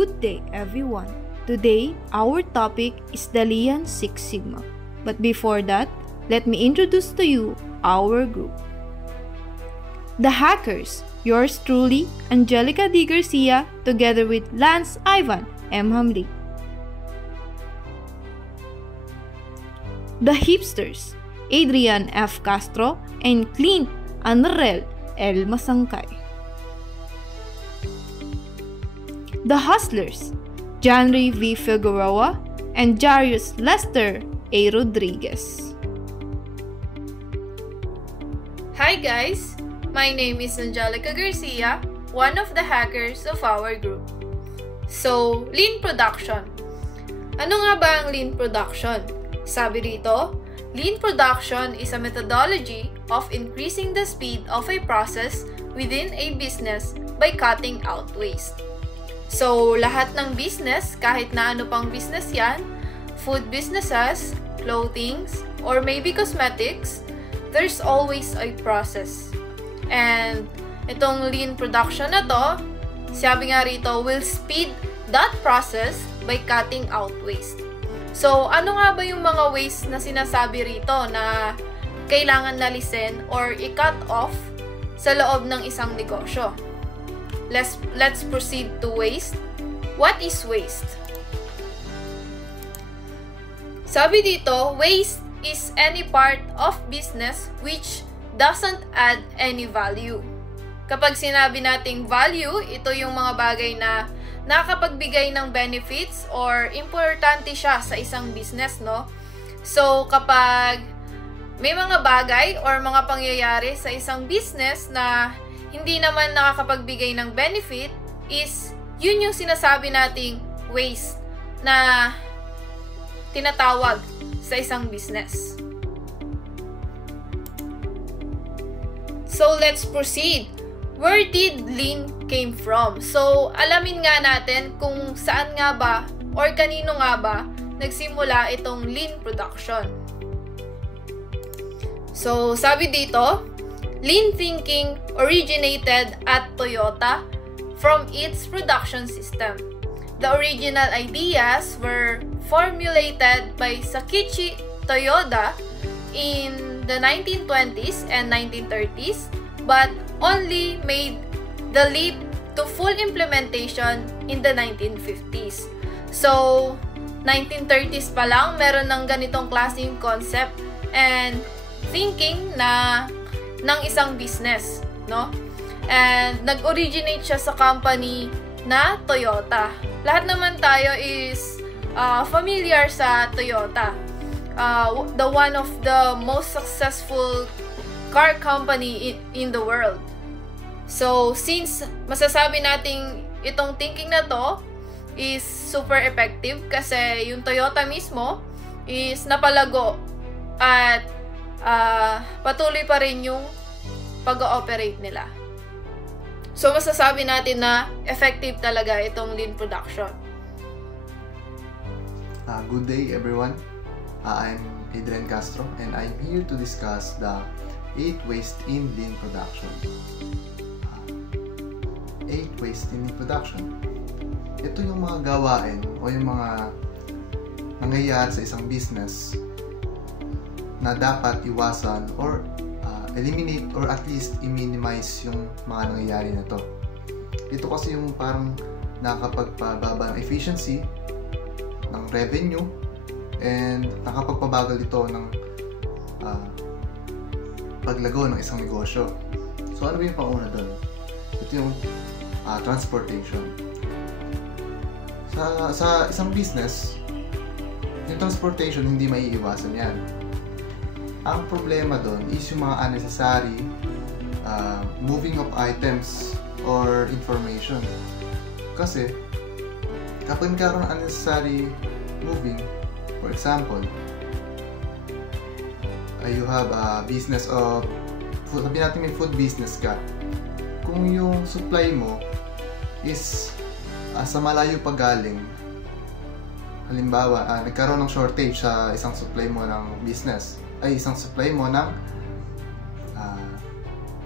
Good day, everyone. Today, our topic is the Lean Six Sigma. But before that, let me introduce to you our group. The Hackers, yours truly, Angelica D. Garcia, together with Lance Ivan M. Hamli. The Hipsters, Adrian F. Castro and Clint Anrel L. Masangkay. The Hustlers, Janry V. Figueroa and Jarius Lester A. Rodriguez. Hi guys! My name is Angelica Garcia, one of the hackers of our group. So, lean production. Ano nga ba ang lean production? Sabi rito, lean production is a methodology of increasing the speed of a process within a business by cutting out waste. So, lahat ng business, kahit na ano pang business yan, food businesses, clothings, or maybe cosmetics, there's always a process. And itong lean production na to, sabi nga rito, will speed that process by cutting out waste. So, ano nga ba yung mga waste na sinasabi rito na kailangan nalisin or i-cut off sa loob ng isang negosyo? Let's proceed to waste. What is waste? Sabi dito, waste is any part of business which doesn't add any value. Kapag sinabi nating value, ito yung mga bagay na nakapagbigay ng benefits or importante siya sa isang business, no? So, kapag may mga bagay or mga pangyayari sa isang business na hindi naman nakakapagbigay ng benefit, is yun yung sinasabi nating waste na tinatawag sa isang business. So, let's proceed. Where did lean came from? So, alamin nga natin kung saan nga ba or kanino nga ba nagsimula itong lean production. So, sabi dito, lean thinking originated at Toyota from its production system. The original ideas were formulated by Sakichi Toyoda in the 1920s and 1930s, but only made the leap to full implementation in the 1950s. So, 1930s pa lang, meron ng ganitong klaseng concept and thinking na ng isang business, no? And nag-originate siya sa company na Toyota. Lahat naman tayo is familiar sa Toyota. The one of the most successful car company in the world. So, since masasabi nating itong thinking na to is super effective kasi yung Toyota mismo is napalago at patuloy pa rin yung pag-ooperate nila. So, masasabi natin na effective talaga itong lean production. Good day everyone. I'm Adrian Castro and I'm here to discuss the 8 waste in lean production. 8 waste in lean production. Ito yung mga gawain o yung mga nangyayari sa isang business na dapat iwasan or eliminate or at least i-minimize yung mga nangyayari na to. Ito kasi yung parang nakakapagpababa ng efficiency, ng revenue, and nakapagpabagal ito ng paglago ng isang negosyo. So ano ba yung panguna doon? Ito yung transportation. Sa isang business, yung transportation hindi maiiwasan yan. Ang problema doon is yung mga unnecessary moving of items or information. Kasi kapag nagkaroon ng unnecessary moving, for example, you have a business of, sabihin natin may food business ka. Kung yung supply mo is sa malayo pa galing, halimbawa, nagkaroon ng shortage sa isang supply mo ng business, isang supply mo ng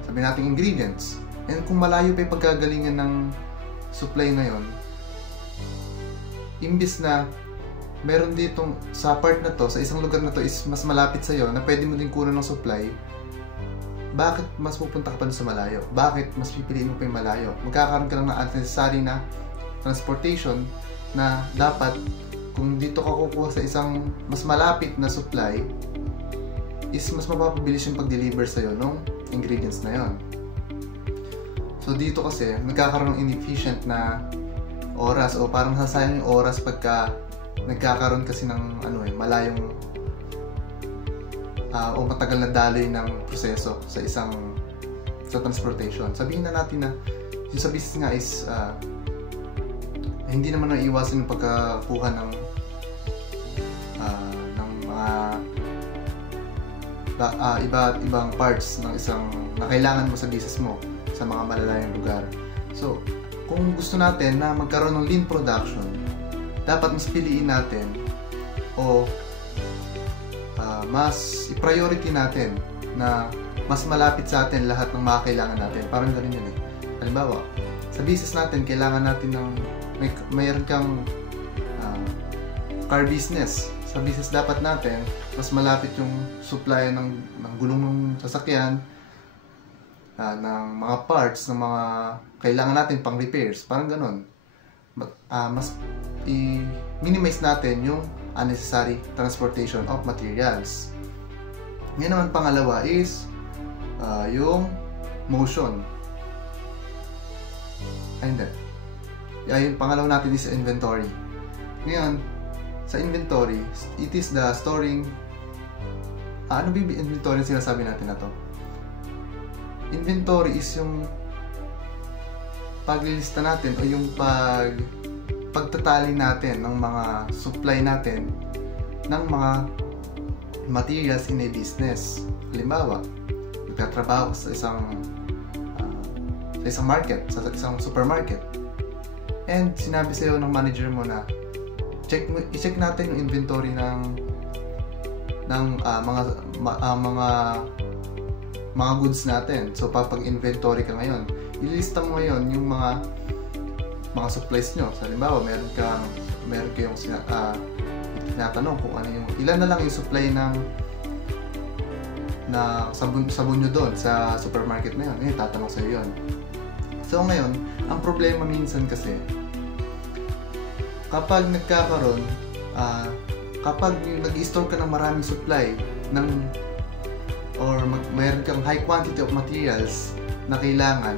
sabihin natin ingredients. And kung malayo pa yung pagkagalingan ng supply na yun, imbis na meron ditong sa part na to, sa isang lugar na to is mas malapit sa'yo na pwede mo din kunan ng supply, bakit mas pupunta ka pa doon sa malayo? Bakit mas pipiliin mo pa yung malayo? Magkakaroon ka lang ng unnecessary na transportation na dapat kung dito ka kukuha sa isang mas malapit na supply is mas mapapabilis yung pag-deliver sa'yo ng ingredients na yon. So dito kasi nagkakaroon ng inefficient na oras o parang sasayang yung oras pagka nagkakaroon kasi ng malayong o matagal na daloy ng proseso sa transportation. Sabihin na natin na yung sa business nga is hindi naman naiiwasan yung pagkakuha ng mga iba't ibang parts ng isang na kailangan mo sa business mo sa mga malalayang lugar. So, kung gusto natin na magkaroon ng lean production, dapat mas piliin natin o mas i-priority natin na mas malapit sa atin lahat ng mga kailangan natin. Parang ganun yun eh. Halimbawa, sa business natin, kailangan natin ng mayroon kang car business. Sa business dapat natin, mas malapit yung supply ng gulong ng sasakyan, ng mga parts, ng mga kailangan natin pang repairs. Parang ganun. Mas i-minimize natin yung unnecessary transportation of materials. Ngayon naman pangalawa is yung motion. Yung pangalawa natin is inventory. Ngayon, sa inventory, it is the storing. Ano ba yung inventory na sinasabi natin na to? Inventory is yung paglilista natin o yung pagtatali natin ng mga supply natin ng mga materials in a business. Halimbawa, nagtatrabaho sa isang market, sa isang supermarket, and sinabi sa'yo ng manager mo na i-check natin yung inventory ng mga goods natin. So papag-inventory ka ngayon, ilista mo ngayon yung mga supplies nyo. So, halimbawa, meron kayong tinatanong kung ano yung ilan na lang yung supply ng sabon nyo doon sa supermarket na yun. Ngayon, tatanong sa'yo yun. So ngayon, ang problema minsan kasi kapag nagkakaroon kapag nag-store ka ng maraming supply mayroon kang high quantity of materials na kailangan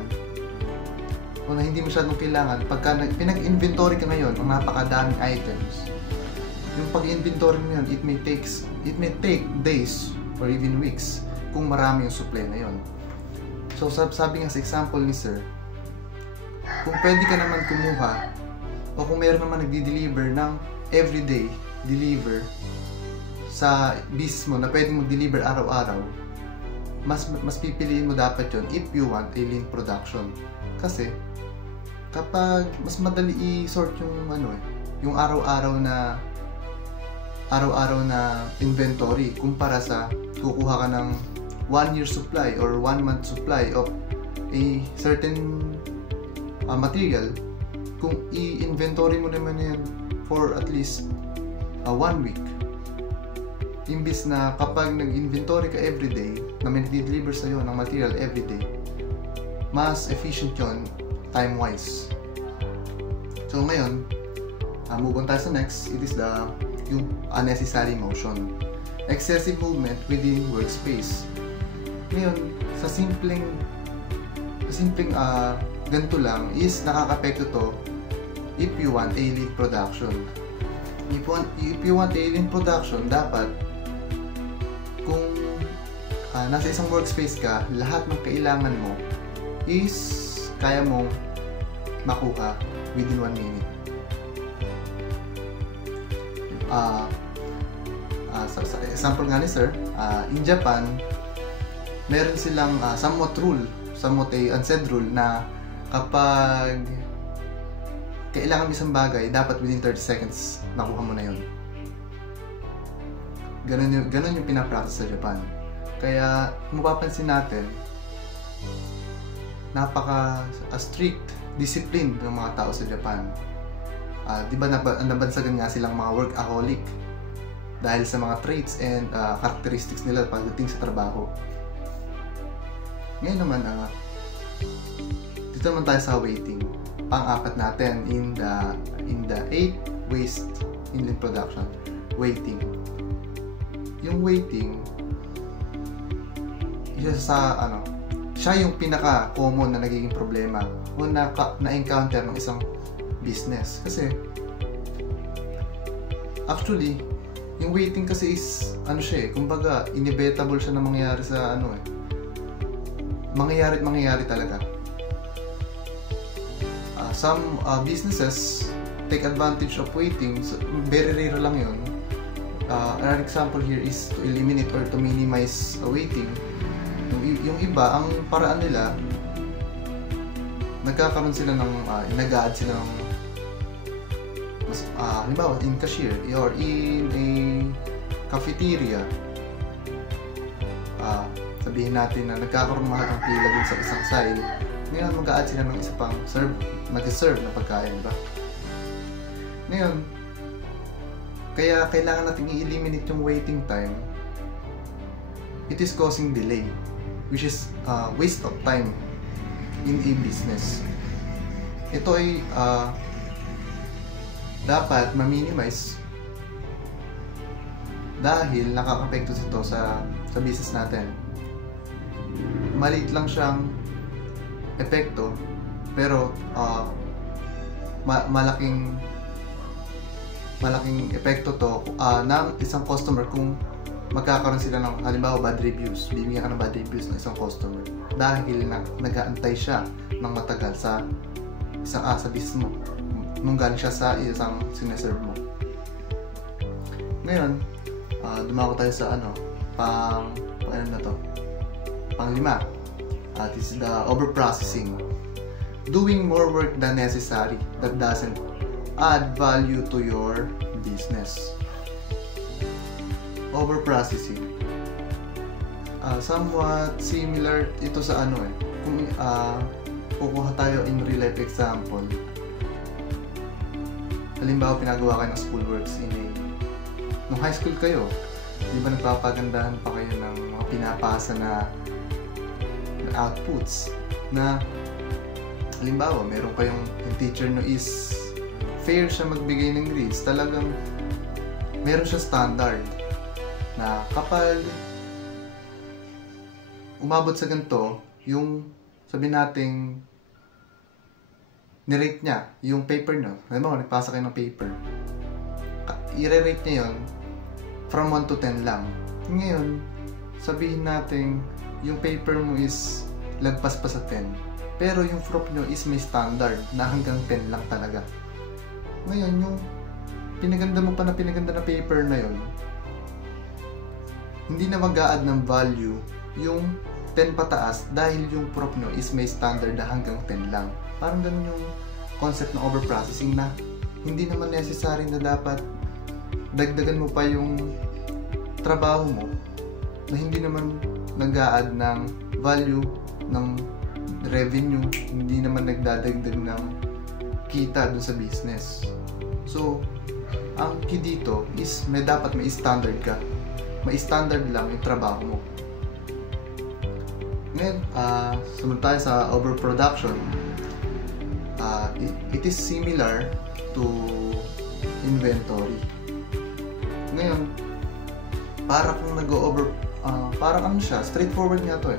o na hindi masyadong kailangan, pagka pinag-inventory ka ngayon ng napakadaming items, yung pag-inventory mo yun, it may take days or even weeks kung marami yung supply na yun. So sabi nga sa example ni Sir, kung pwede ka naman kumuha o kung meron naman nagdi-deliver ng everyday deliver sa business mo na pwede mong deliver araw-araw, mas pipiliin mo dapat yun if you want a lean production. Kasi kapag mas madali i-sort yung araw-araw na inventory kumpara sa kukuha ka ng 1 year supply or 1 month supply of a certain material, kung i-inventory mo naman yan for at least 1 week, imbis na kapag nag-inventory ka everyday na may nag-deliver sa'yo ng material everyday, mas efficient yun time-wise. So ngayon, move on tayo sa next. It is yung unnecessary motion. Excessive movement within workspace. Ngayon, sa simpleng ganito lang is nakaka-apekto to if you want a lean production. If you want a lean production, dapat kung nasa isang workspace ka, lahat ng kailangan mo is kaya mong makuha within 1 minute. Sa example nga ni Sir, in Japan, meron silang somewhat unsaid rule na kapag kailangan mo isang bagay, dapat within 30 seconds nakuha mo na yun. Ganun yung pinapractice sa Japan. Kaya mapapansin natin, napaka strict discipline ng mga tao sa Japan. Di ba nabansagan nga silang mga workaholic dahil sa mga traits and characteristics nila pagdating sa trabaho. Ngayon naman, dito naman tayo sa waiting. Pang-apat natin in the 8 ways in lean production, waiting. Yung waiting, siya yung pinaka-common na nagiging problema o na-encounter ng isang business. Kasi actually, yung waiting kasi is kumbaga inevitable siya na mangyayari sa mangyayari talaga. Some businesses take advantage of waiting. So, very rare lang yun. An example here is to eliminate or to minimize waiting. Yung iba, ang paraan nila, nagkakaroon sila ng nag-a-add sila ng halimbawa in cashier or in a cafeteria, sabihin natin na nagkakaroon ng pila dun sa isang side, ngayon mag-a-add sila ng isa pang mag-serve na pagkain, diba? Ngayon, kaya kailangan natin i-eliminate yung waiting time. It is causing delay, which is waste of time in a business. Ito ay dapat ma-minimize dahil nakaka-apekto ito sa business natin. Maliit lang siyang epekto, pero malaking epekto to ng isang customer kung magkakaroon sila ng halimbawa bad reviews, bibigyan ka ng bad reviews ng isang customer dahil nag-aantay siya ng matagal sa business mo nung galing siya sa isang sineserve mo. Ngayon, dumako tayo sa pang-lima. This is the overprocessing. Doing more work than necessary that doesn't add value to your business. Overprocessing. Somewhat similar ito sa kung kukuha tayo in real life example. Halimbawa, pinagawa kayo ng schoolworks nung high school kayo, di ba nagpapagandahan pa kayo ng mga pinapasa na outputs na halimbawa, meron kayong yung teacher no is fair siya magbigay ng grades, talagang meron siya standard na kapag umabot sa ganito, yung sabi nating nirate niya yung paper nyo. Halimbawa, nagpasa kayo ng paper. I-rate niya yun from 1 to 10 lang. Ngayon, sabihin natin yung paper mo is lagpas pa sa 10. Pero yung prop nyo is may standard na hanggang 10 lang talaga. Ngayon, yung pinaganda na paper na yun, hindi na mag-a-add ng value yung 10 pataas dahil yung prop nyo is may standard na hanggang 10 lang. Parang ganun yung concept ng overprocessing na hindi naman necessary na dapat dagdagan mo pa yung trabaho mo na hindi naman nag-a-add ng value ng revenue, hindi naman nagdadagdag ng kita dun sa business. So, ang key dito is dapat may standard ka. May standard lang yung trabaho mo. Ngayon, sumunod tayo sa overproduction. It is similar to inventory. Ngayon, para kung parang siya, straightforward nga to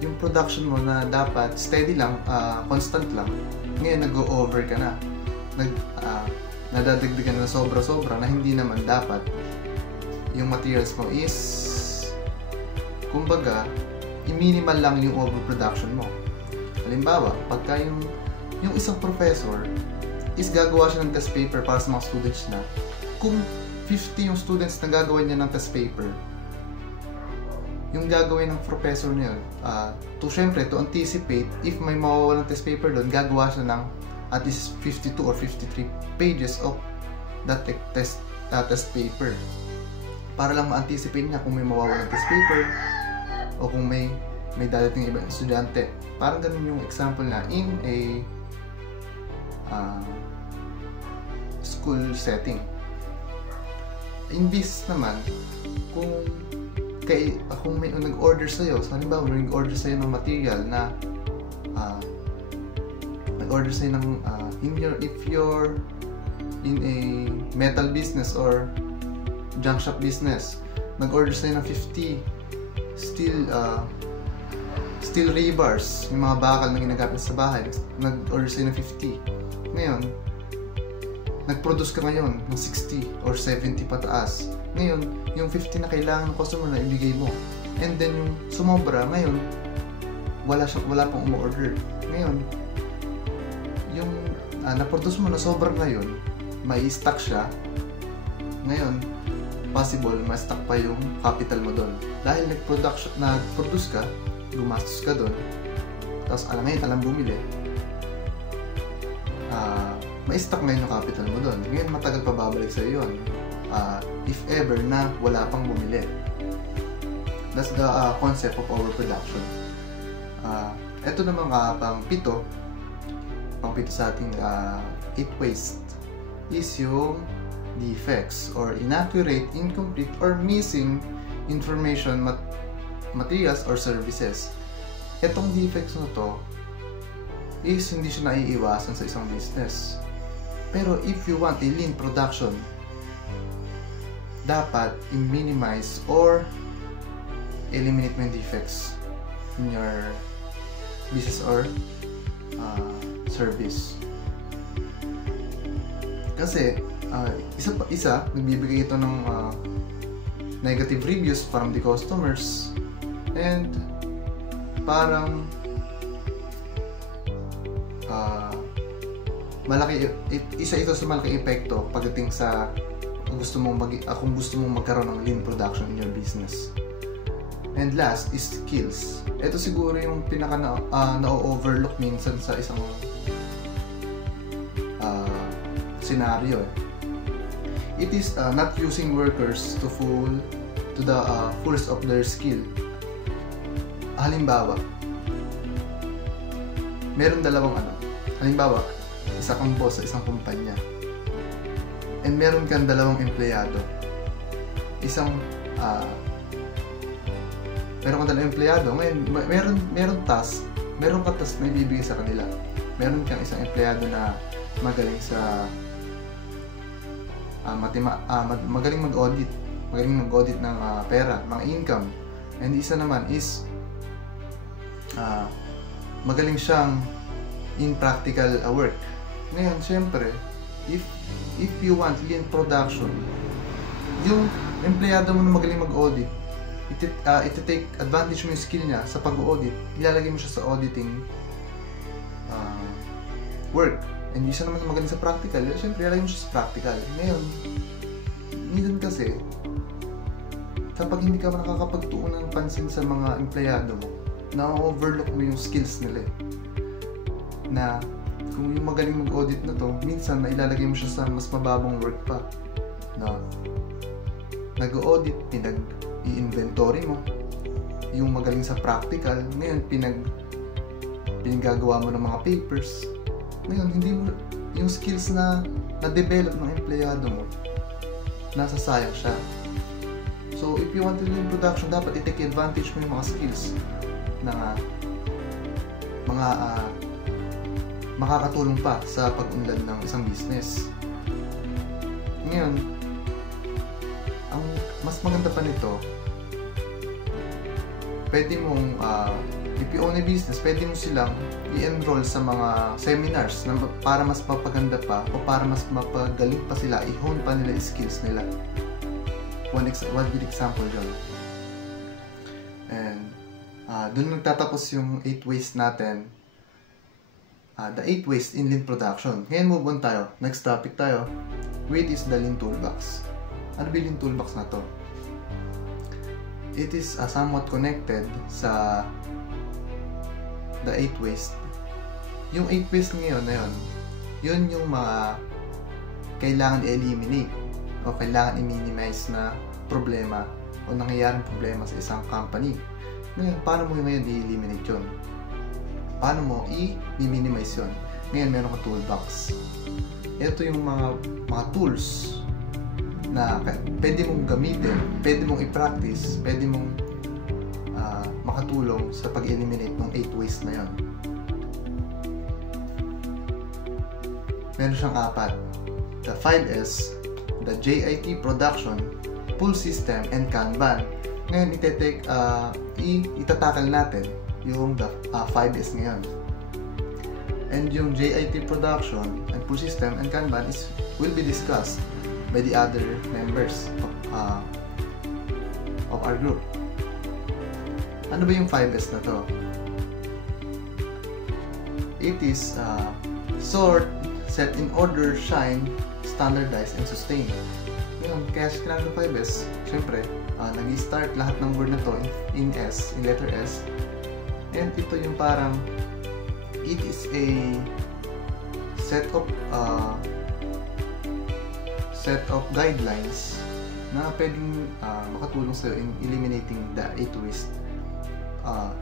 yung production mo na dapat steady lang, constant lang, ngayon nag-go-over ka na. Nadadagdagan na sobra-sobra na hindi naman dapat. Yung materials mo is, kumbaga, i-minimal lang yung overproduction mo. Halimbawa, pagka yung isang professor is gagawa siya ng test paper para sa mga students na, kung 50 yung students na gagawa niya ng test paper, yung gagawin ng professor niya, to anticipate, if may mawawala ng test paper doon, gagawa siya ng at least 52 or 53 pages of that test paper. Para lang ma-anticipate niya kung may mawawala ng test paper o kung may dadating ibang estudyante. Parang ganun yung example na in a school setting. In this naman, kung may nag-order sa'yo, so halimbawa nag-order sa'yo ng material na nag-order sa'yo ng if you're in a metal business or junk shop business, nag-order sa'yo ng 50 steel rebars, yung mga bakal na ginagamit sa bahay, nag-order sa'yo ng 50. Ngayon, nag-produce ka ngayon ng 60 or 70 pataas. Ngayon, yung 50 na kailangan ng customer na ibigay mo. And then yung sumobra, ngayon, wala pang umu-order. Ngayon, yung na-produce mo na sobra ngayon, may stock siya. Ngayon, possible, ma-stock pa yung capital mo doon. Dahil nag-produce ka, gumastos ka doon, tapos alam bumili, may stock ngayon yung capital mo doon. Ngayon, matagal pa babalik sa'yo yun. If ever na wala pang bumili. That's the concept of overproduction. Ito namang pang-pito sa ating 8 waste is yung defects or inaccurate, incomplete, or missing information, materials, or services. Itong defects na to is hindi siya naiiwasan sa isang business. Pero if you want a lean production, dapat i-minimize or eliminate mo yung defects in your business or service. Kasi nagbibigay ito ng negative reviews from the customers, and parang isa ito sa malaking epekto pagdating sa kung gusto mong magkaroon ng lean production in your business. And last is skills. Ito siguro yung pinaka na-overlook minsan sa isang scenario. It is not using workers to the fullest of their skill. Halimbawa, meron halimbawa, isa kang boss sa isang kumpanya, and meron kang dalawang empleyado. Meron kang dalawang empleyado, ngayon meron ka task na ibibigay sa kanila. Meron kang isang empleyado na magaling sa magaling mag-audit ng pera, mga income. And isa naman is magaling siyang in practical work. Ngayon, syempre, if you want lean production, yung empleyado mo na magaling mag-audit, iti-take advantage mo yung skill niya sa pag-audit, ilalagay mo siya sa auditing work. And isa naman magaling sa practical, syempre ilalagay mo siya sa practical. Ngayon, minsan kasi, kapag hindi ka nakakapagtuon ng pansin sa mga empleyado mo, na-overlook mo yung skills nila. Na kung yung magaling mag-audit na to, minsan nailalagay mo siya sa mas mababang work pa. Na nag-audit, i-inventory mo. Yung magaling sa practical, ngayon pinagagawa mo ng mga papers. Ngayon, hindi mo yung skills na na-develop ng empleyado mo, nasasayang siya. So, if you want to lean production, dapat i-take advantage mo yung mga skills na makakatulong pa sa pag-unlad ng isang business. Ngayon, ang mas maganda pa nito, pwede mong if you own a business, pwede mo silang i-enroll sa mga seminars na para mas mapaganda pa o para mas mapagaling pa sila, i-hone pa nila yung skills nila. One good example yun. And doon nagtatapos yung 8 ways natin. The 8 ways in lean production. Ngayon move on tayo. Next topic tayo. What is the lean toolbox? Ano ba yung lean toolbox na to? It is somewhat connected sa the 8 ways. Yung 8 ways ngayon na yun yung mga kailangan i-eliminate o kailangan i-minimize na problema o nangyayaring problema sa isang company. Ngayon, paano mo ngayon i-eliminate yun? Paano mo i-minimize yun? Ngayon, meron ka toolbox. Ito yung mga tools na pwede mong gamitin, pwede mong i-practice, pwede mong makatulong sa pag-eliminate ng 8 waste na yon. Meron siyang 4. The 5S, the JIT production, pull system, and Kanban. Ngayon, itatakal natin yung the 5S ngayon. And yung JIT production and pull system and Kanban will be discussed by the other members of our group. Ano ba yung 5S na to? It is sort, set in order, shine, standardize, and sustain. Ngayon, kaya kinag ng 5S, syempre, nag-start lahat ng word na to in letter S. And ito yung parang, it is a set of guidelines na pwedeng makatulong sa'yo in eliminating the 8 waste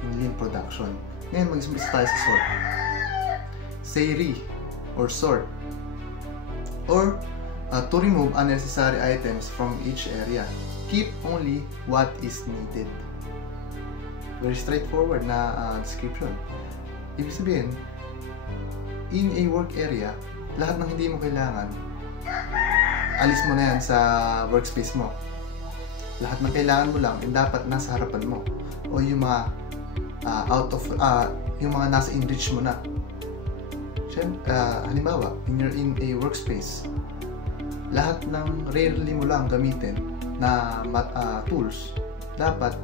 in lean production. Ngayon, mag-umpisa tayo sa sort. Say or sort, or to remove unnecessary items from each area. Keep only what is needed. Very straightforward na description. Ibig sabihin, in a work area, lahat ng hindi mo kailangan, alis mo na yan sa workspace mo. Lahat ng kailangan mo lang, dapat nasa harapan mo. O yung mga yung mga nasa in-reach mo na. Halimbawa, you're in a workspace, lahat ng rarely mo lang gamitin na tools, dapat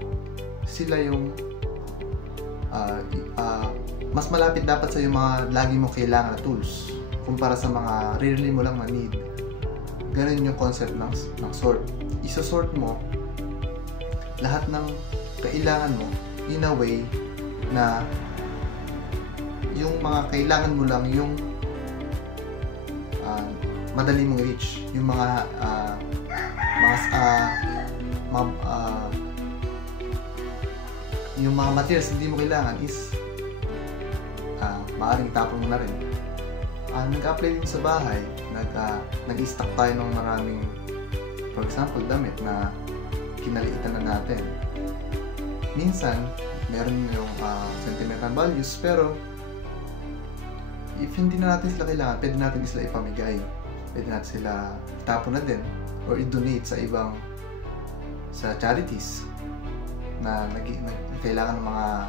sila yung mas malapit dapat sa yung mga lagi mo kailangan na tools kumpara sa mga rarely mo lang na need. Ganun yung concept ng sort. Isa-sort mo lahat ng kailangan mo in a way na yung mga kailangan mo lang yung madali mong reach, yung yung mga materials hindi mo kailangan is maaaring tapon mo na rin. Nag-apply din sa bahay, nag-stock tayo ng maraming, for example, damit na kinaliitan na natin. Minsan meron yung sentimental values, pero if hindi na natin sila kailangan, pwede natin sila ipamigay, pwede natin sila itapon na din or i-donate sa charities na kailangan ng mga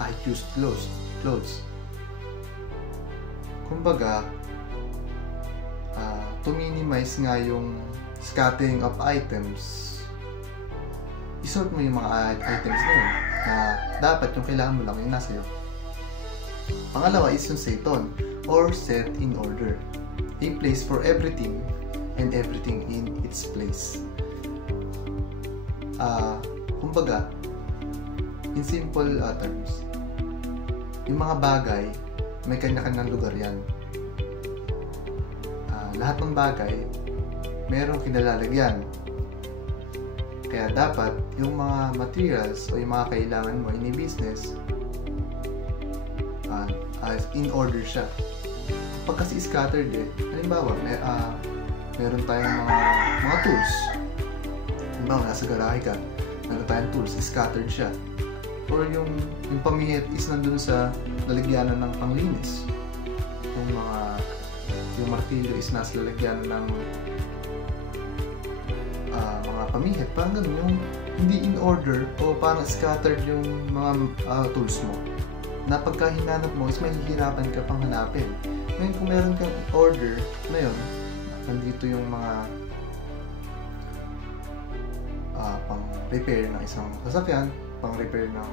kahit used clothes. Kumbaga, to minimize nga yung scattering of items, isort mo yung mga items na yun na dapat yung kailangan mo lang yung nasa iyo. Pangalawa is yung seton or set in order, a place for everything and everything in its place. Kumbaga, in simple terms, yung mga bagay may kanya-kanyang lugar yan. Lahat ng bagay merong kinalalagyan, kaya dapat yung mga materials o yung mga kailangan mo in a business in order siya. Kapag kasi scattered halimbawa meron tayong mga tools, halimbawa nasa garahe ka, meron tayong tools, scattered siya, or yung pamihit is nandun sa lalagyanan ng panglinis, yung martilyo is nasa lalagyanan ng mga pamihit, parang ganun, yung hindi in order o parang scattered yung mga tools mo, na pagka hinanap mo is mahihirapan ka pang hanapin. Ngayon kung meron kang order na yun, nandito yung mga pang repair ng isang sasakyan, pang repair ng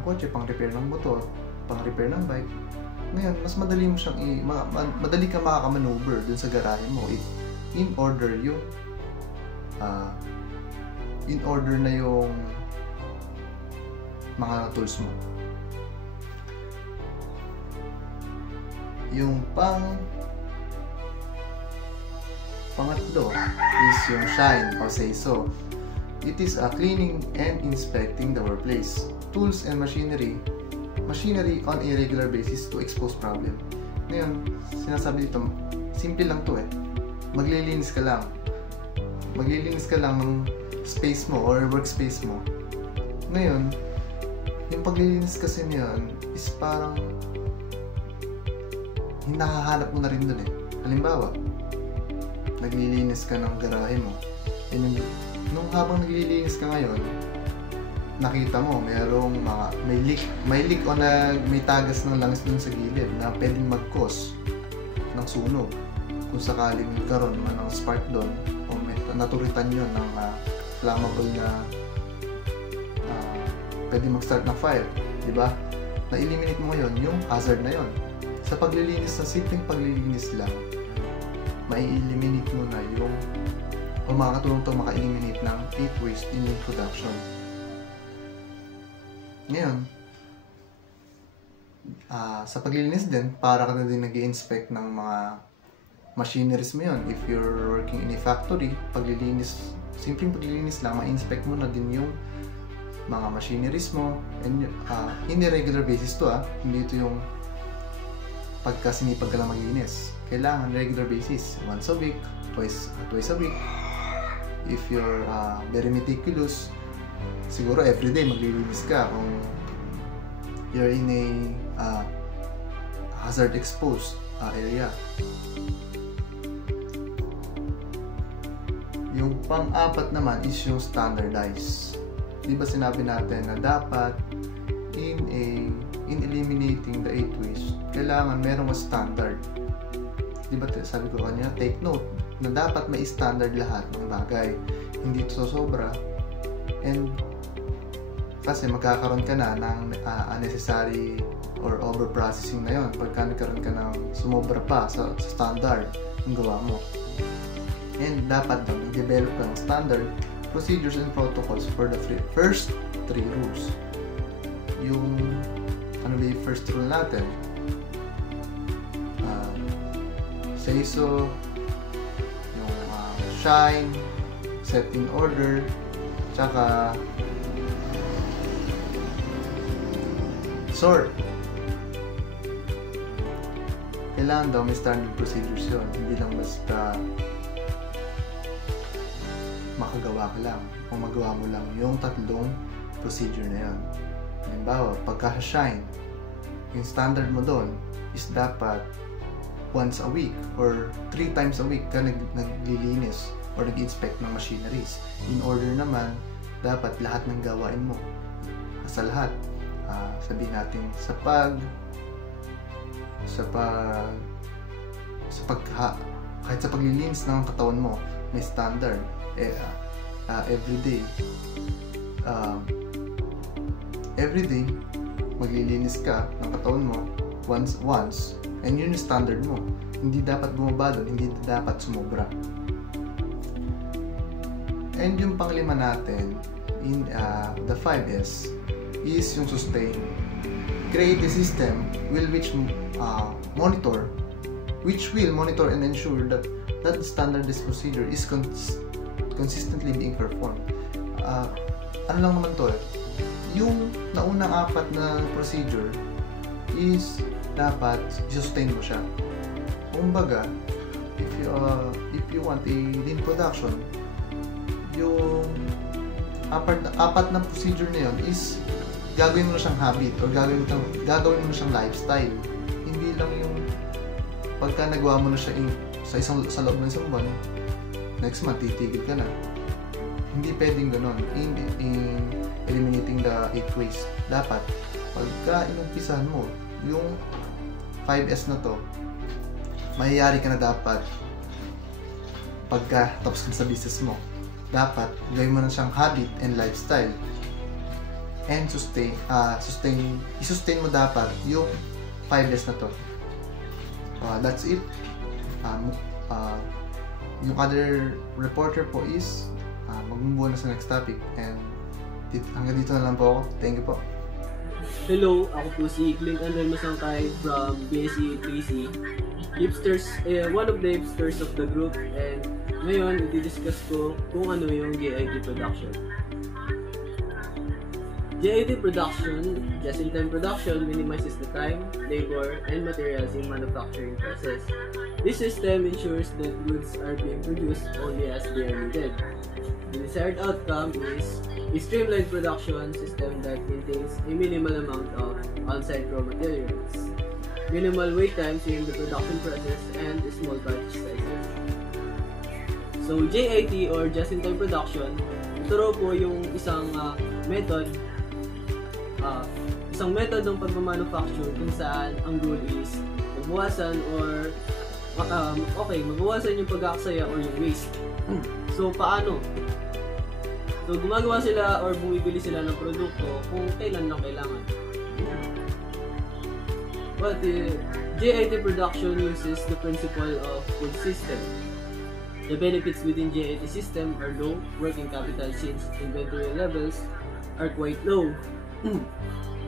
kotse, pang repair ng motor, pang repair ng bike. Ngayon, mas madali mo siyang madali ka makaka-maneuver dun sa garahe mo if in order na yung mga tools mo. Yung pangatlo is yung shine or say so. It is cleaning and inspecting the workplace. Tools and machinery machinery on a regular basis to expose problem. Ngayon, sinasabi dito, simple lang to maglilinis ka lang. Maglilinis ka lang ng space mo or workspace mo. Ngayon, yung paglilinis kasi niyan is parang hinahahanap mo na rin dun Halimbawa, naglilinis ka ng garahe mo. And nung habang naglilinis ka ngayon, nakita mo mayroong may leak o may tagas ng langis dun sa gilid na pwedeng mag-cause ng sunog kung sakaling karon man ng spark doon o naturitan yun ng flammable na pwedeng mag-start ng fire, di ba? Na-eliminate mo ngayon yung hazard na yon. Sa paglilinis, sa simpleng paglilinis lang, mai-eliminate mo na yung o makakatulong to maka-eliminate ng heat waste in lean production. Ngayon, sa paglilinis din, para ka na din nag-i-inspect ng mga machineries mo yun. If you're working in a factory, paglilinis, simpleng paglilinis lang, ma-inspect mo na din yung mga machineries mo. And in a regular basis to hindi ito yung pagka sinipag ka lang maglinis. Kailangan regular basis, once a week, twice a week. If you're very meticulous, siguro everyday maglilinis ka kung you're in a hazard exposed area. Yung pang-apat naman is yung standardize. Di ba sinabi natin na dapat in eliminating the heat waste, kailangan merong standard. Di ba sabi ko kanina, take note na dapat may standard lahat ng bagay. Hindi ito sobra. And kasi magkakaroon ka na ng unnecessary or over-processing na yon pagka nagkaroon ka ng sumobra pa sa standard ng gawa mo. And dapat daw mag-develop ka ng standard procedures and protocols for the first 3 rules. Yung ano ba yung first rule natin? Say so, yung shine, set in order, tsaka sort. Kailangan daw may standard procedures yun. Hindi lang basta makagawa ka lang o magawa mo lang yung 3 procedure na yun. Halimbawa, pagka-shine, yung standard mo doon is dapat once a week or 3 times a week ka naglilinis or nag-inspect ng machineries. In order naman, dapat lahat ng gawain mo. Sa lahat, sabihin natin kahit sa paglilinis ng katawan mo, may standard. Everyday maglilinis ka ng katawan mo once and yun yung standard mo. Hindi dapat bumaba doon, hindi dapat sumobra. And yung panglima natin in the 5S is yung sustain. Create a system which will monitor and ensure that the standardized procedure is consistently being performed. Ano lang naman to yung naunang 4 na procedure is dapat sustain mo siya. Kumbaga, if you want a lean production, yung 4 na procedure na yun is gagawin mo na siyang habit or gagawin mo na siyang lifestyle. Hindi lang yung pagka nagawa mo na siya sa loob ng isang buwan, next month titigil ka na. Hindi pwedeng ganon. In eliminating the heat waste, dapat pagka inumpisahan mo yung 5S na to, mayayari ka na dapat pagka tapos ka sa business mo. Dapat gawin mo na siyang habit and lifestyle. And i-sustain mo dapat yung 5S na to. That's it. Yung other reporter po is magmumuha na sa next topic, and hanggang dito na lang po ako. Thank you po. Hello, ako po si Clint Andal Masangkay from BSE 3C. One of the hipsters of the group, and ngayon i-discuss ko kung ano yung GIT production. JIT production, just-in-time production, minimizes the time, labor, and materials in manufacturing process. This system ensures that goods are being produced only as they are needed. The desired outcome is a streamlined production system that maintains a minimal amount of on-site raw materials, minimal wait times in the production process, and small batch sizes. So, JIT or just-in-time production, ito raw po yung isang method ng pagmamanufacture kung saan ang goal is mabawasan yung pag-aaksaya or yung waste. So, paano? So, gumagawa sila or bumibili sila ng produkto kung kailan lang kailangan. But JIT production uses the principle of pull system. The benefits within JIT system are low working capital since inventory levels are quite low.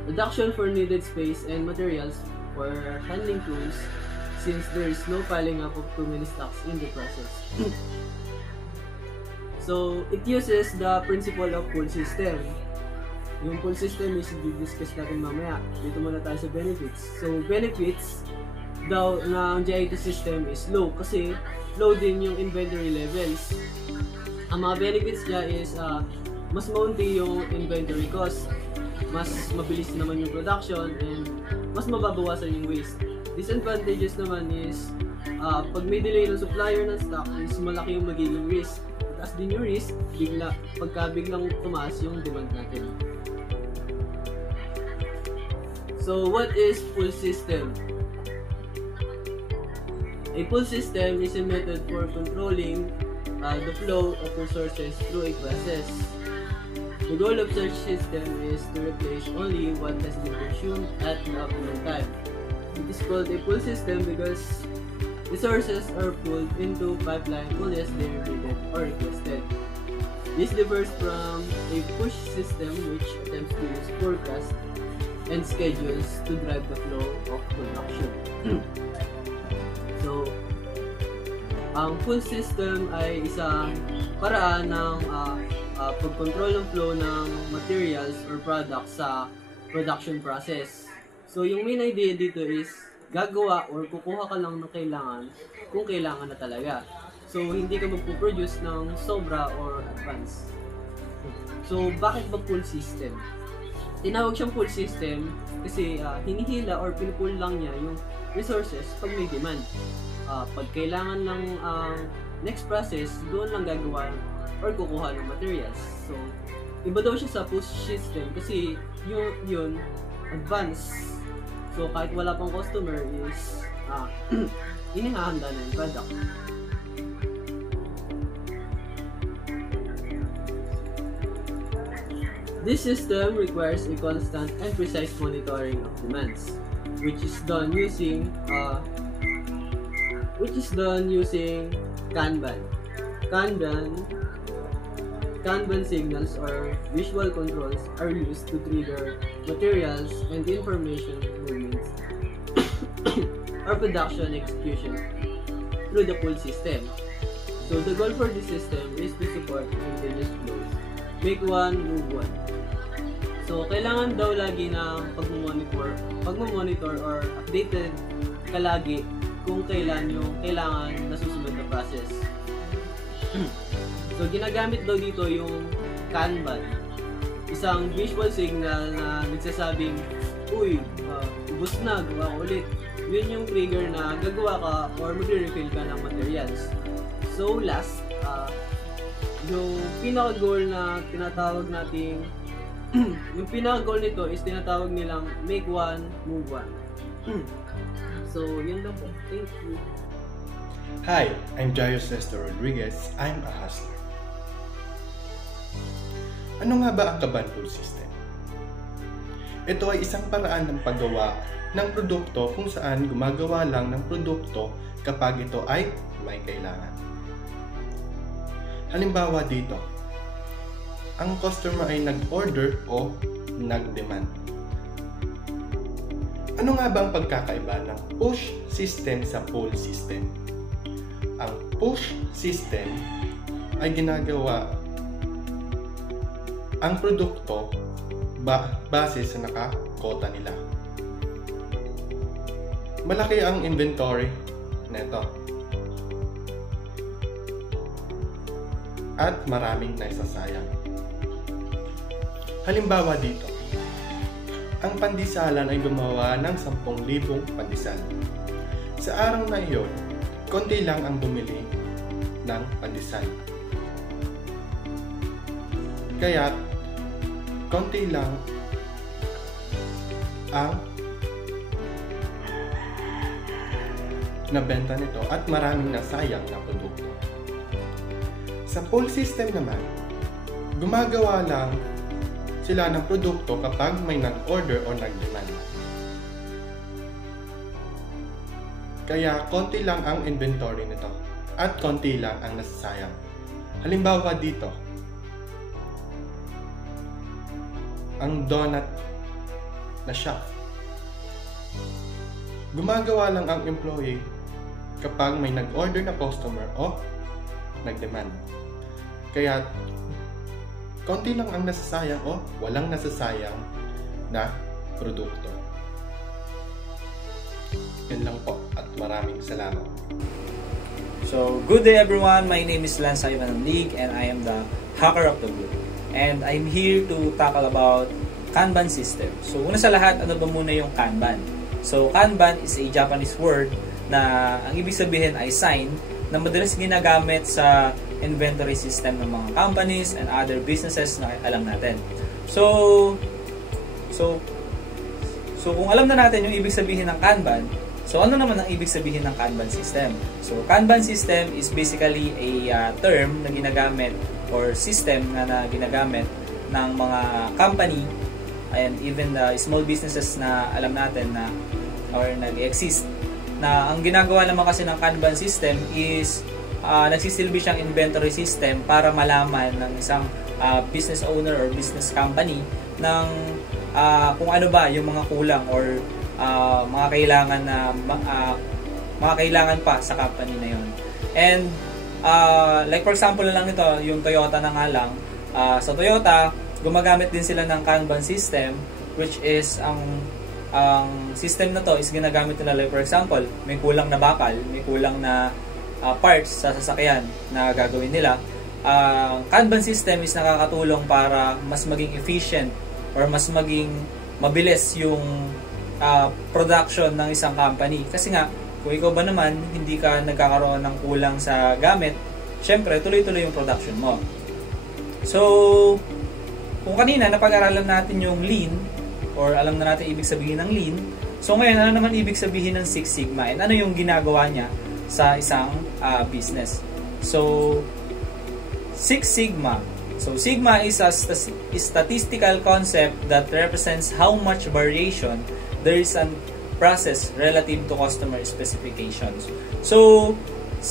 Reduction for needed space and materials for handling tools since there is no piling up of too many stocks in the process. So, it uses the principle of pull system. Yung pull system is i-discuss natin mamaya. Dito muna tayo sa benefits. So, benefits daw ng JIT system is low kasi low din yung inventory levels. Ang mga benefits niya is mas maunti yung inventory cost, mas mabilis naman yung production, and mas mababawasan yung waste. Disadvantages naman is pag may delay ng supplier ng stock is malaki yung magiging risk. Mataas din yung risk pagka biglang tumaas yung demand natin. So what is pull system? A pull system is a method for controlling the flow of resources through a process. The goal of such system is to replace only what has been consumed at the optimal time. It is called a pull system because resources are pulled into pipeline only as they are needed or requested. This differs from a push system which attempts to use forecast and schedules to drive the flow of production. So, ang pull system ay isang paraan ng pag-control ng flow ng materials or products sa production process. So, yung main idea dito is gagawa or kukuha ka lang ng kailangan kung kailangan na talaga. So, hindi ka magpo-produce ng sobra or advance. So, bakit ba pull system? Tinawag siyang pull system kasi hinihila or pinupull lang niya yung resources pag may demand. Pag kailangan ng next process, doon lang gagawa or kukuha ng materials. So, iba daw siya sa push system kasi yun advance. So, kahit wala pang customer is inihahanda na yung product. This system requires a constant and precise monitoring of demands, which is done using Kanban. Kanban signals or visual controls are used to trigger materials and information movements or production execution through the pull system. So the goal for this system is to support continuous flows. Make one, move one. So kailangan daw lagi ng pag-monitor or updated ka lagi kung kailan yung kailangan na susunod na process. So, ginagamit daw dito yung Kanban. Isang visual signal na nagsasabing, uy, ubos na, gawa ko ulit. Yun yung trigger na gagawa ka or magre-refill ka ng materials. So, last, yung pinaka-goal na tinatawag nating yung pinaka-goal nito is tinatawag nilang make one, move one. So, yun lang po. Thank you. Hi, I'm Jaius Nestor Rodriguez. I'm a hustler. Ano nga ba ang Kanban pull system? Ito ay isang paraan ng paggawa ng produkto kung saan gumagawa lang ng produkto kapag ito ay may kailangan. Halimbawa dito, ang customer ay nag-order o nag-demand. Ano nga ba ang pagkakaiba ng push system sa pull system? Ang push system ay ginagawa ang produkto base sa nakakota nila. Malaki ang inventory neto at maraming naisasayang. Halimbawa dito, ang pandisalan ay gumawa ng 10,000 pandesal. Sa araw na iyon, konti lang ang bumili ng pandesal. Kaya, konti lang ang nabenta nito at maraming nasayang na produkto. Sa pull system naman, gumagawa lang sila ng produkto kapag may nag-order o nag-demand. Kaya konti lang ang inventory nito at konti lang ang nasasayang. Halimbawa dito, ang donut na shop. Gumagawa lang ang employee kapag may nag-order na customer o nag-demand. Kaya konti lang ang nasasayang o walang nasasayang na produkto. Yan lang po at maraming salamat. So, good day everyone. My name is Lance Ivan League and I am the hacker of the group. And I'm here to tackle about Kanban system. So, una sa lahat, ano ba muna yung Kanban? So, Kanban is a Japanese word na ang ibig sabihin ay sign na madalas ginagamit sa inventory system ng mga companies and other businesses na alam natin. So kung alam na natin yung ibig sabihin ng Kanban, so ano naman ang ibig sabihin ng Kanban system? So, Kanban system is basically a term na ginagamit or system na ginagamit ng mga company and even the small businesses na alam natin na or nag-exist. Na ang ginagawa naman kasi ng Kanban system is nagsisilbi siyang inventory system para malaman ng isang business owner or business company ng kung ano ba yung mga kulang or mga kailangan pa sa company na yon. And like for example lang ito, yung Toyota na nga lang, sa Toyota gumagamit din sila ng Kanban system, which is ang system na to is ginagamit nila, like for example, may kulang na bakal, may kulang na parts sa sasakyan na gagawin nila. Kanban system is nakakatulong para mas maging efficient or mas maging mabilis yung production ng isang company. Kasi nga, kung ikaw ba naman hindi ka nagkakaroon ng kulang sa gamit, syempre tuloy-tuloy yung production mo. So, kung kanina napag-aralan natin yung lean or alam na natin ibig sabihin ng lean, so ngayon ano naman ibig sabihin ng Six Sigma and ano yung ginagawa niya sa isang business. So, Six Sigma. So, Sigma is a statistical concept that represents how much variation there is in process relative to customer specifications. So,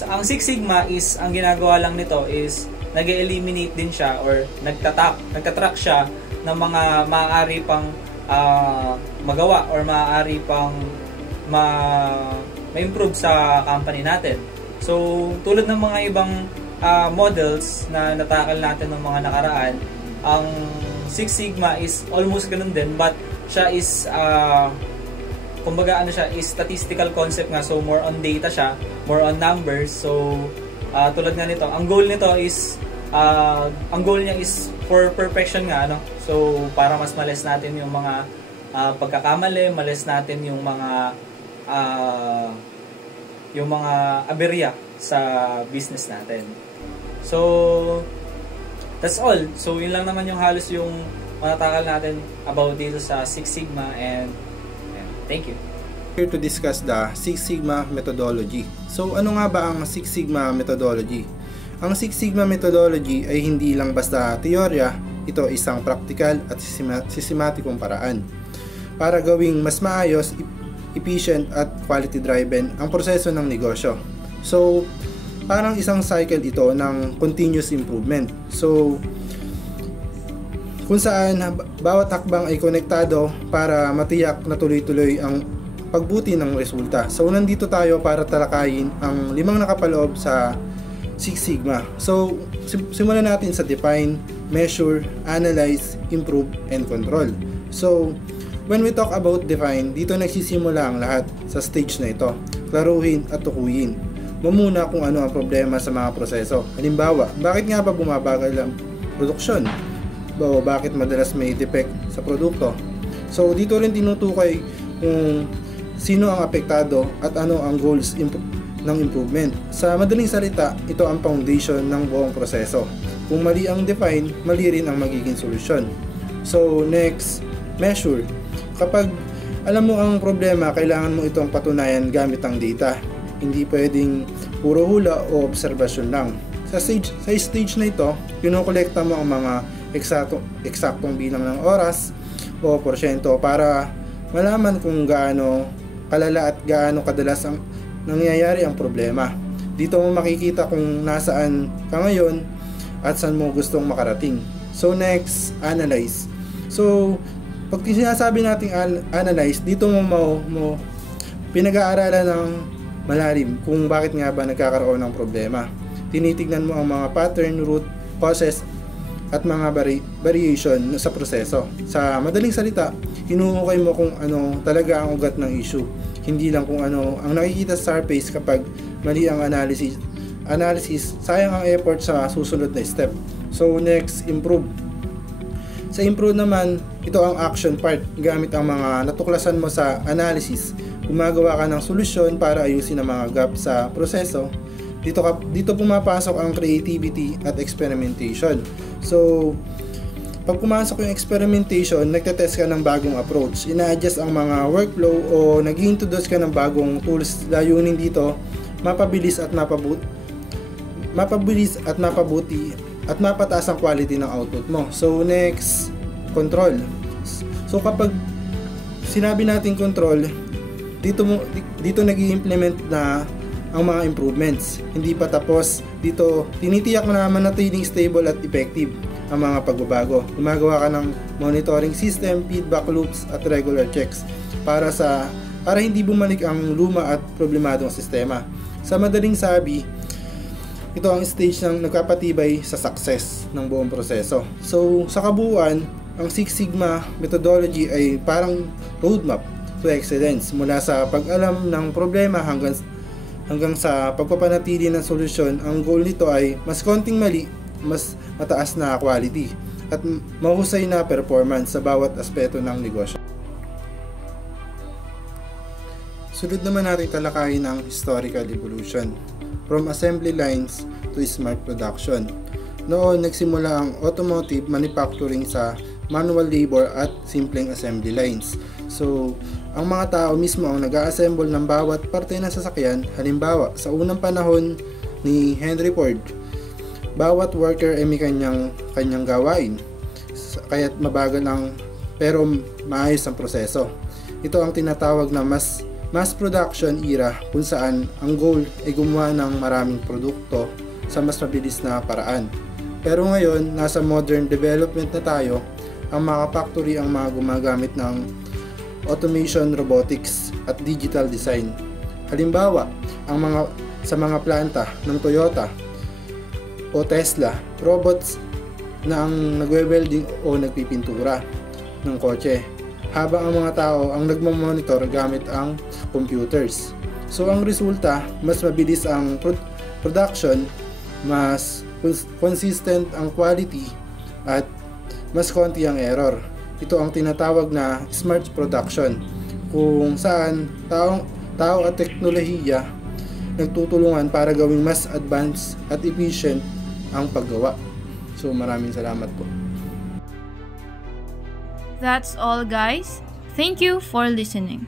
ang Six Sigma is, ang ginagawa lang nito is nag-eliminate din siya or nagtatrack siya ng mga maaari pang magawa or maaari pang ma-improve sa company natin. So, tulad ng mga ibang models na natakal natin ng mga nakaraan, ang Six Sigma is almost ganun din, but siya is kumbaga ano siya, is statistical concept nga, so more on data siya, more on numbers. So tulad nga nito, ang goal nito is ang goal niya is for perfection nga, ano. So para mas malis natin yung mga pagkakamali, malis natin yung mga aberya sa business natin. So that's all. So yun lang naman yung halos yung matatakal natin about dito sa Six Sigma, and thank you. Here to discuss the Six Sigma methodology. So ano nga ba ang Six Sigma methodology? Ang Six Sigma methodology ay hindi lang basta teorya, ito isang practical at sistematikong paraan para gawing mas maayos, efficient at quality driven ang proseso ng negosyo. So parang isang cycle ito ng continuous improvement. So kung saan bawat hakbang ay konektado para matiyak na tuloy-tuloy ang pagbuti ng resulta. So nandito tayo para talakayin ang 5 nakapaloob sa Six Sigma. So simulan natin sa define, measure, analyze, improve, and control. So, when we talk about define, dito nagsisimula ang lahat sa stage na ito. Klaruhin at tukuyin. Mamuna kung ano ang problema sa mga proseso. Halimbawa, bakit nga ba bumabagal ang produksyon? O bakit madalas may defect sa produkto? So, dito rin tinutukoy kung sino ang apektado at ano ang goals ng improvement. Sa madaling salita, ito ang foundation ng buong proseso. Kung mali ang define, mali rin ang magiging solusyon. So, next, measure. Kapag alam mo ang problema, kailangan mo itong patunayan gamit ang data. Hindi pwedeng puro hula o obserbasyon lang. Sa stage na ito, kinokolekta mo ang mga eksaktong bilang ng oras o porsyento para malaman kung gaano kalala at gaano kadalas ang nangyayari ang problema. Dito mo makikita kung nasaan ka ngayon at saan mo gustong makarating. So next, analyze. So, pag sinasabi nating analyze, dito mo pinag-aaralan ng malalim kung bakit nga ba nagkakaroon ng problema. Tinitignan mo ang mga pattern, root, causes, at mga variation sa proseso. Sa madaling salita, hinuhukay mo kung ano talaga ang ugat ng issue. Hindi lang kung ano ang nakikita sa surface kapag mali ang analysis, sayang ang effort sa susunod na step. So next, improve. Sa improve naman, ito ang action part. Gamit ang mga natuklasan mo sa analysis, gumagawa ka ng solusyon para ayusin ang mga gap sa proseso. Dito pumapasok ang creativity at experimentation. So, pag pumasok yung experimentation, nagtetest ka ng bagong approach. Ina-adjust ang mga workflow o nag-introduce ka ng bagong tools. Layunin dito, mapabilis at mapabuti at mapataas ang quality ng output mo. So next, control. So kapag sinabi natin control, dito nag-i-implement na ang mga improvements. Hindi pa tapos. Dito tinitiyak na manatiling stable at effective ang mga pagbabago. Gumagawa ka ng monitoring system, feedback loops at regular checks para hindi bumalik ang luma at problemadong sistema. Sa madaling sabi, ito ang stage ng nagpapatibay sa success ng buong proseso. So, sa kabuuan, ang Six Sigma methodology ay parang roadmap to excellence mula sa pag-alam ng problema hanggang sa pagpapanatili ng solusyon. Ang goal nito ay mas konting mali, mas mataas na quality at mahusay na performance sa bawat aspeto ng negosyo. Sunod naman natin talakayin ang historical evolution from assembly lines to smart production. Noon, nagsimula ang automotive manufacturing sa manual labor at simpleng assembly lines. So, ang mga tao mismo ang nag-assemble ng bawat parte ng sasakyan. Halimbawa, sa unang panahon ni Henry Ford, bawat worker ay may kanyang gawain. Kaya't mabagal pero maayos ang proseso. Ito ang tinatawag na mass production era, kung saan ang goal ay gumawa ng maraming produkto sa mas mabilis na paraan. Pero ngayon, nasa modern development na tayo. Ang mga factory ang mga gumagamit ng automation, robotics at digital design. Halimbawa, sa mga planta ng Toyota o Tesla, robots na ang nagwe-welding o nagpipintura ng kotse, habang ang mga tao ang nagmamonitor gamit ang computers. So ang resulta, mas mabilis ang production, mas consistent ang quality, at mas konti ang error. Ito ang tinatawag na smart production, kung saan tao at teknolohiya nagtutulungan para gawing mas advanced at efficient ang paggawa. So maraming salamat po. That's all, guys. Thank you for listening.